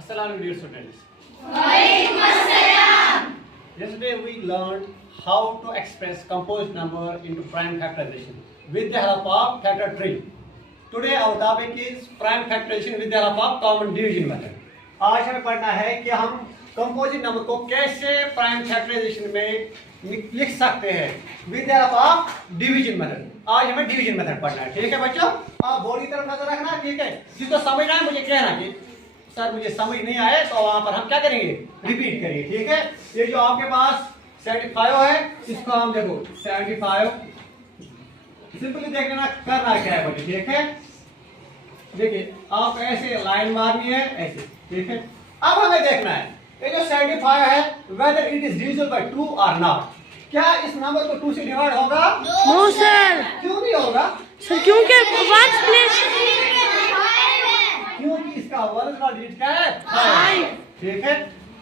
Assalamu dear students. Waalaikumsalam. Yesterday we learned how to express composite number into prime factorization with the help of factor tree. Today our topic is prime factorization with the help of common division method. आज हमें पढ़ना है कि हम composite number को कैसे prime factorisation में लिख सकते हैं with the help of division method. आज हमें डिवीजन मेथड पढ़ना है. ठीक है बच्चों, आप बोर्ड की तरफ नजर रखना. ठीक है, जिसको समझना है मुझे कहना कि सर मुझे समझ नहीं आए, तो वहां पर हम क्या करेंगे, रिपीट करिए. ठीक है, ये जो आपके पास 75 है इसको हम देखो 75 सिंपली देखना करना क्या है बच्चे. ठीक है, देखिए आप ऐसे लाइन मारनी है ऐसे. ठीक है, अब हमें देखना है ये जो 75 है whether it is divisible by 2 or not. क्या इस नंबर को 2 से डिवाइड होगा? No sir. क्यों नहीं होगा? सर क्योंकि वंस प्लेस क्योंकि इसका ओरिजिनल डिजिट क्या है? 5. ठीक है,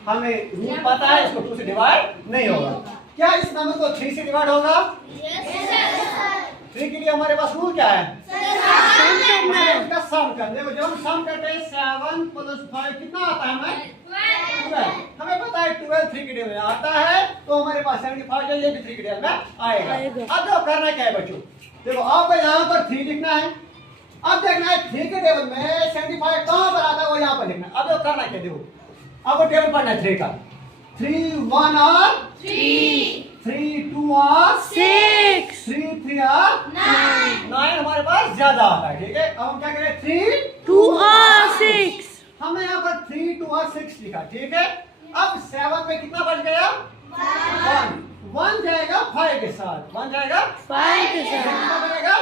हमें रूल पता है इसको 2 से डिवाइड नहीं होगा. क्या इस नंबर को 3 से डिवाइड होगा? Yes sir. 3 के लिए हमारे पास रूल क्या है? सम करना है. इसका सम कर. देखो जब हम सम करते हैं 7 + 5 कितना आता है हमें? 12. हमें पता है 12 3 के डेल में आता है, तो हमारे पास 75 ये भी 3 के डेल में आएगा. अब जो करना क्या है बच्चों, देखो आपको यहाँ पर 3 लिखना है. अब देखना है 3 के टेबल में 75 कहाँ पर आता है वो यहाँ पर लिखना है. अब जो करना क्या, देखो आपको टेबल पढ़ना है 3 का. 3 1 और 3 2 और 6 3 3 और 9 हमारे पास ज्यादा आता है. ठीक है, अब हम क्या करें 3 2 और 6. हमने यहाँ पर 3 2 और 6 लिखा. ठीक है, अब 7 में कितना बच गया? 1 जाएगा 5 के साथ. 1 जाएगा 5 के कितना साथ. बनेगा?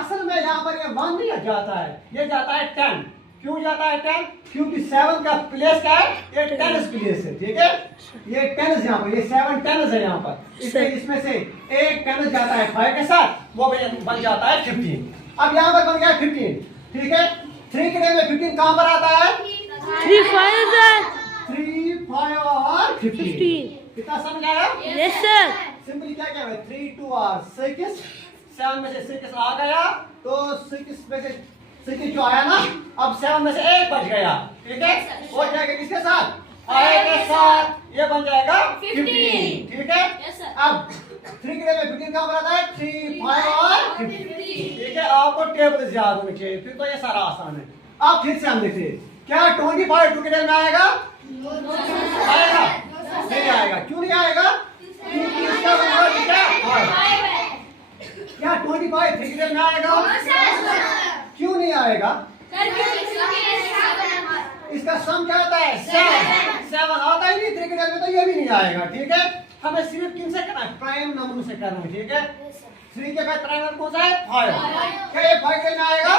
असल में यहाँ पर ये 1 नहीं जाता है, ये जाता है 10. क्यों जाता है 10? क्योंकि 7 का प्लेस क्या है? ये 10 प्लेस है. ठीक है, ये 10 यहाँ पर, ये 7 10 है यहाँ पर. इसमें से एक 10 जाता है 5 के साथ, वो बन जाता है 15. अब यहाँ पर बन गया 15. ठीक है, 3 के डेल में 15 कहाँ पर आता है? 3 5 सर. 3 5 और 15. कितना समझ आया? Yes sir. सिंपली क्या क्या है 3 2 और 6. 7 में से 6 आ गया, तो 6 में से 6 जो आया ना, अब 7 में से एक बच गया. ठीक है, वो जाएगा किसके साथ? 5 के साथ. ये बन जाएगा 15. ठीक है, अब 3 के में 15 कहाँ पर आता है? 3 5 और 15. ठीक है, आपको टेबल याद होनी चाहिए, फिर तो ये सारा आसान है. अब फिर से हम देखते हैं क्या 25 2 के डेल में आएगा? आएगा नहीं आएगा. क्यों नहीं आएगा? क्योंकि इसका मतलब क्या है? क्या 25 3 के डेल में आएगा? क्यों नहीं आएगा? इसका सम क्या आता है? 7 आता ही नहीं 3 के डेल में, तो ये भी नहीं आएगा. ठीक है, हमें सिर्फ किन से करना है? प्राइम नंबर से करना है. ठीक है, 3 के बाद प्राइम नंबर कौन सा है? 5. क्या ये 5 के में आएगा?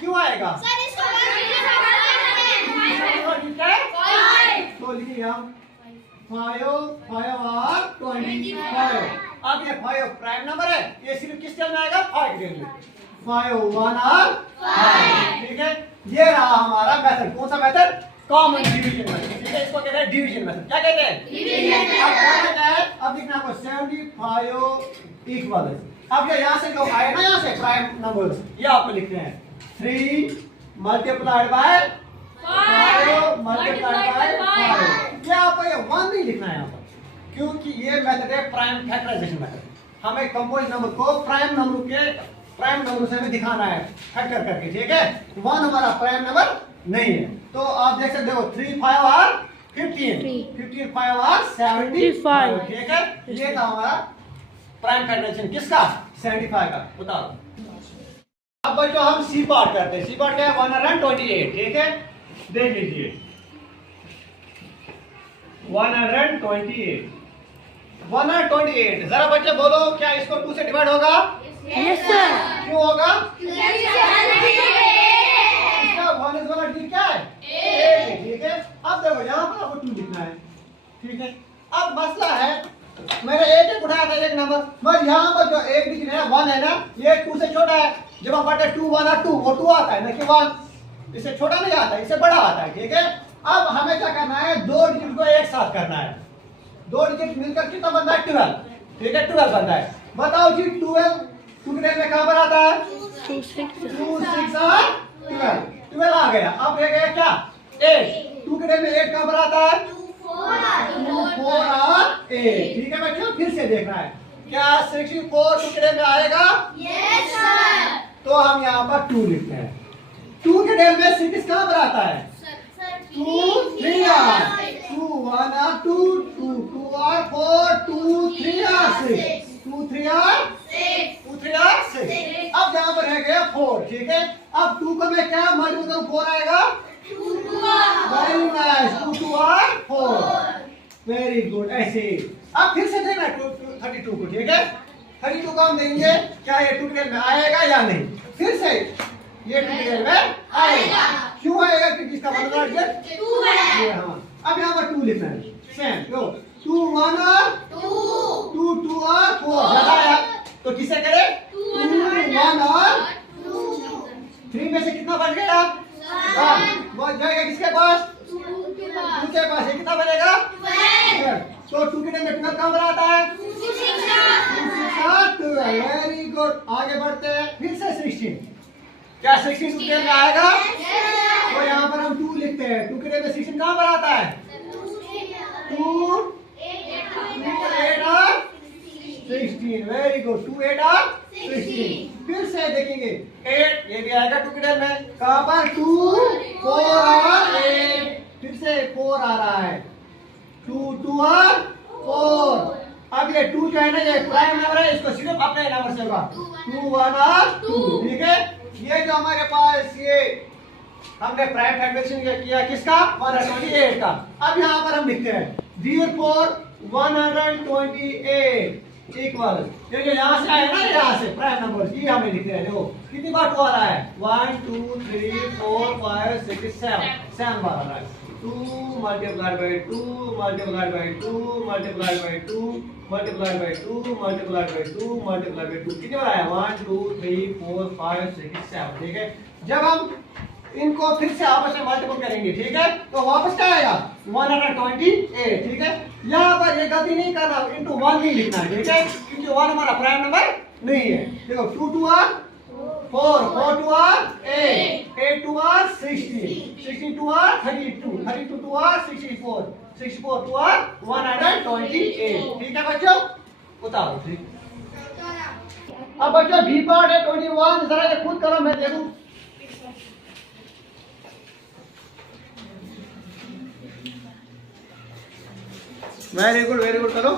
क्यों आएगा? तो लिखिए हम 5 और 25. अब ये 5 प्राइम नंबर है, ये सिर्फ किस डेल में आएगा? 5 डेल में. 5 1 और 5. ठीक है, ये रहा हमारा मेथड. कौन सा मेथड? Common division method. ठीक है, इसको कहते हैं डिवीजन मेथड. क्या कहते हैं? डिवीजन. अब करना क्या है? अब लिखना आपको 75 इक्वल. अब ये यहाँ से जो आए ना, यहाँ से प्राइम नंबर्स, ये आपको लिखते हैं 3 मल्टीप्लाइड बाय 5 मल्टीप्लाइड बाय 5. क्या आपको ये 1 नहीं लिखना है यहाँ पर, क्योंकि ये मेथड है प्राइम फैक्टराइजेशन मेथड. हमें कंपोजिट नंबर को प्राइम नंबर से हमें दिखाना है फैक्टर करके. ठीक है, 1 हमारा प्राइम नंबर नहीं है. तो आप देख सकते हो 3 5 और 15 15 5 और 75. ठीक है, ये था हमारा प्राइम फैक्टराइजेशन. किसका? 75 का. बताओ. अब बच्चों हम सी पार्ट करते हैं. सी पार्ट क्या है? 128. ठीक है, देख लीजिए 128. 128 जरा बच्चे बोलो, क्या इसको 2 से डिवाइड होगा? Yes sir. क्यों होगा? इसका 1 वाला डिजिट क्या है? 8. ठीक है, अब देखो यहाँ पर आपको 2 लिखना है. ठीक है, अब मसला है मैंने एक उठाया था एक नंबर, मगर यहाँ पर जो एक डिजिट है 1 है ना, ये 2 से छोटा है. जब हम पढ़ते हैं 2 1 और 2, वो 2 आता है ना कि 1. इससे छोटा नहीं आता, इससे बड़ा आता है. ठीक है, अब हमें क्या करना है? 2 डिजिट को एक साथ करना है. 2 डिजिट मिलकर कितना बनता है? 12. ठीक है, 12 बनता है. बताओ जी 12 2 के डेल में कहाँ पर आता है? 2 6 2 6 और 12. 12 आ गया। अब रह गया क्या 8। 2 के डेल में 8 कहाँ पर आता है 2 4 और 8। ठीक है बच्चों, फिर से देखना है क्या 64 2 के डेल में आएगा। Yes sir. तो हम यहाँ पर 2 लिखते हैं। 2 के डेल में 6 कहाँ पर आता है 2 3 और 2 1 और 2 2 2 और 4 2 3 और 6 2 3 और 6। अब यहाँ पर है गया 4। ठीक है, अब 2 का मैं क्या मल्टीप्लाई करूँ 4 आएगा। वेरी नाइस 2 2 और 4। Very good. ऐसे अब फिर से देखना 32 को। ठीक है, 32 को हम देंगे क्या ये 2 के डेल में आएगा या नहीं। फिर से ये 2 के डेल में आएगा। क्यों आएगा क्योंकि इसका मतलब है। हाँ, अब यहाँ पर 2 लिखना है सेम। तो 2 1 और 2 2 और 4 ज्यादा आया तो किसे करे 2 1 और 3 में से कितना बच गया 1 बच जाएगा किसके पास 2 के पास। ये कितना बनेगा 12। तो 2 के डेल में 12 कहाँ पर आता है 12। Very good. आगे बढ़ते हैं फिर से 16। क्या 16 2 के डेल में आएगा। तो यहाँ पर हम 2 लिखते हैं। 2 के डेल में 16 कहाँ पर आता है 2 8 और 16। वेरी गुड 2 8 और 16। फिर से देखेंगे 8 ये भी आएगा 2 के डेल में कहाँ पर 2 4 और 8। फिर से 4 आ रहा है 2 2 और 4। अब ये 2 जो है ना ये प्राइम नंबर है, इसको सिर्फ अपने नंबर से होगा 2 1 और 2। ठीक है, ये जो हमारे पास ये हमने प्राइम फैक्टराइजेशन किया किसका 128 का। अब यहाँ पर हम लिखते हैं 0 128 इक्वल ये जो यहाँ से आया ना यहाँ से प्राइम नंबर ये हमें लिख रहे हैं। देखो कितनी बार 2 आ रहा है 1 2 3 4 5 6 7 बार आ रहा है। 2 multiplied by 2 multiplied by 2 multiplied by 2 multiplied by 2 multiplied by 2 multiplied by 2 कितनी बार आया 1 2 3 4 5 6 7। ठीक है, जब हम इनको फिर से आपस में मल्टीपल करेंगे ठीक है तो वापस क्या आएगा 128। ठीक है, यहाँ पर ये गलती नहीं करना इंटू 1 नहीं लिखना है। ठीक है, क्योंकि 1 हमारा प्राइम नंबर नहीं है। देखो 2 2 और 4 4 2 और 8 8 2 और 16 16 2 और 32 32 2 और 64 64 2 और 128। ठीक है बच्चों, उतारो। ठीक, अब बच्चों बी पार्ट है 21। जरा ये खुद करो मैं देखूं। वेरी गुड करो।